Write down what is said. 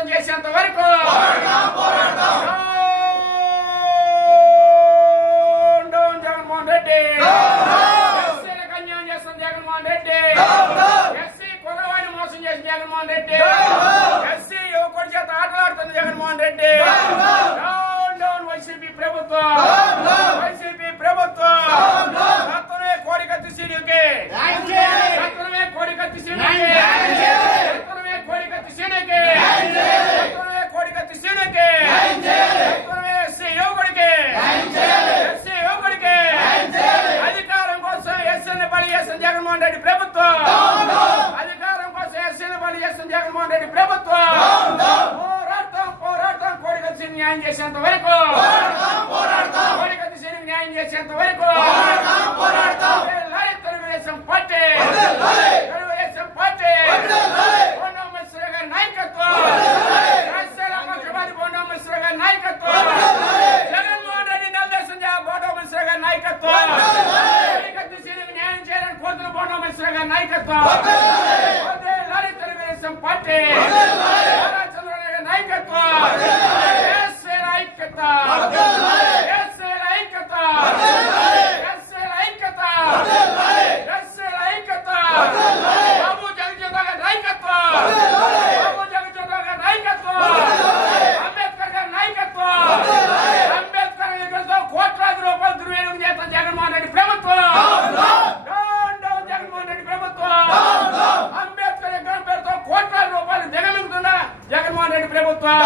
శాశ్వతం చేసేంత వరకు జగన్మోహన్ రెడ్డి ఎస్సీలకు అన్యాయం చేస్తున్న జగన్మోహన్ రెడ్డి ఎస్సీ కుర్రవాడిని మోసం చేసిన జగన్మోహన్ రెడ్డి ఎస్సీ యువకుడి చేత ఆటలాడుతున్న జగన్మోహన్ రెడ్డి వైసీపీ ప్రభుత్వం వైసీపీ ప్రభుత్వం రత్నమే కోడికత్తి సీనుకి రత్నమే కోడికత్తి సీనుకి రత్నమే కోడికత్తి సీనుకి రత్నమే కోడికత్తి సీనుకి రత్నమే ఎస్సీ యువకుడికి ఎస్సీ యువకుడికి అధికారం కోసం ఎస్సీని బలి చేసిన జగన్మోహన్ రెడ్డి ప్రభుత్వం అధికారం కోసం ఎస్సీని బలి చేసిన జగన్మోహన్ రెడ్డి ప్రభుత్వం పోరాటం కోడికత్తి న్యాయం చేసేంత వరకు కోడికత్తి సీనుకి న్యాయం చేసేంత వరకు తెలుగుదేశం పార్టీ తెలుగుదేశం పార్టీ బొండా మిశ్రా గారి నాయకత్వం రాష్ట్రాల ముఖ్యమంత్రి బొండా మిశ్రా గారి నాయకత్వం జగన్మోహన్ రెడ్డి తెలుగుదేశం బొండా మిశ్రా గారి నాయకత్వం కోడికత్తి సీనుకి న్యాయం చేయాలని కోరుతున్న బొండా మిశ్రా గారి నాయకత్వం తెలుగుదేశం పార్టీ చంద్రబాబు నాయకత్వం ఐక్యత బాబు జగజ్జీవన్ గారి నాయకత్వం బాబు జగజ్జీవన్ గారి నాయకత్వం అంబేద్కర్ గారి నాయకత్వం అంబేద్కర్ గారితో కోట్లాది రూపాయలు దుర్వినియోగం చేస్తున్న జగన్మోహన్ రెడ్డి ప్రభుత్వం జగన్మోహన్ రెడ్డి ప్రభుత్వం అంబేద్కర్ గారి పేరుతో కోట్లాది రూపాయలు దిగమింగుతున్న జగన్మోహన్ రెడ్డి ప్రభుత్వం